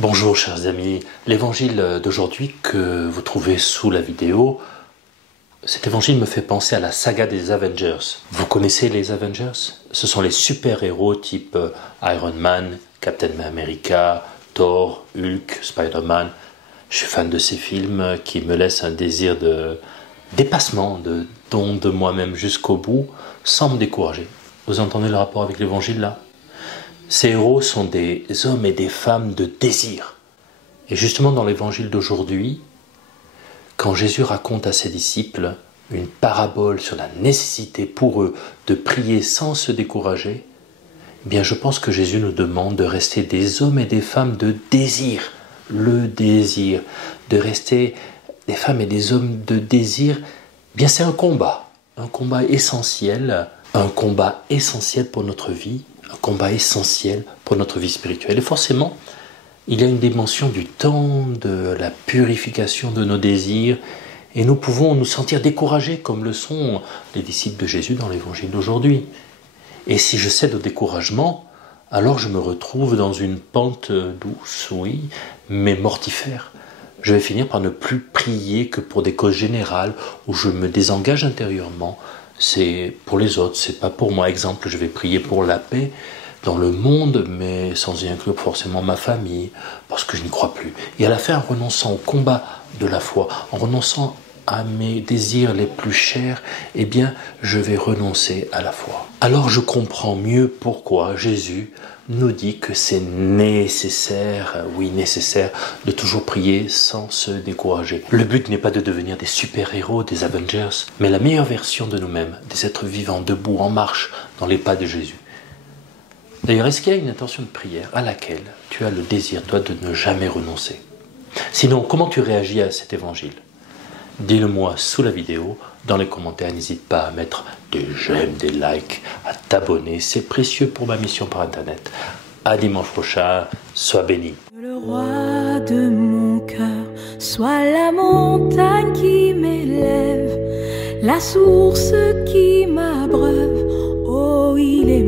Bonjour chers amis, l'évangile d'aujourd'hui que vous trouvez sous la vidéo, cet évangile me fait penser à la saga des Avengers. Vous connaissez les Avengers? Ce sont les super-héros type Iron Man, Captain America, Thor, Hulk, Spider-Man. Je suis fan de ces films qui me laissent un désir de dépassement, de don de moi-même jusqu'au bout, sans me décourager. Vous entendez le rapport avec l'évangile là? Ces héros sont des hommes et des femmes de désir. Et justement dans l'évangile d'aujourd'hui, quand Jésus raconte à ses disciples une parabole sur la nécessité pour eux de prier sans se décourager, eh bien je pense que Jésus nous demande de rester des hommes et des femmes de désir. Le désir. De rester des femmes et des hommes de désir, eh bien c'est un combat essentiel pour notre vie, un combat essentiel pour notre vie spirituelle. Et forcément, il y a une dimension du temps, de la purification de nos désirs, et nous pouvons nous sentir découragés, comme le sont les disciples de Jésus dans l'évangile d'aujourd'hui. Et si je cède au découragement, alors je me retrouve dans une pente douce, oui, mais mortifère. Je vais finir par ne plus prier que pour des causes générales, où je me désengage intérieurement. C'est pour les autres, c'est pas pour moi. Exemple, je vais prier pour la paix dans le monde, mais sans y inclure forcément ma famille, parce que je n'y crois plus. Et à la fin, en renonçant au combat de la foi, en renonçant à mes désirs les plus chers, eh bien, je vais renoncer à la foi. Alors je comprends mieux pourquoi Jésus nous dit que c'est nécessaire, oui nécessaire, de toujours prier sans se décourager. Le but n'est pas de devenir des super-héros, des Avengers, mais la meilleure version de nous-mêmes, des êtres vivants, debout, en marche, dans les pas de Jésus. D'ailleurs, est-ce qu'il y a une intention de prière à laquelle tu as le désir, toi, de ne jamais renoncer? Sinon, comment tu réagis à cet évangile? Dis-le-moi sous la vidéo, dans les commentaires. N'hésite pas à mettre des j'aime, des likes, à t'abonner. C'est précieux pour ma mission par Internet. À dimanche prochain, sois béni. Que le roi de mon cœur soit la montagne qui m'élève, la source qui m'abreuve. Oh, il est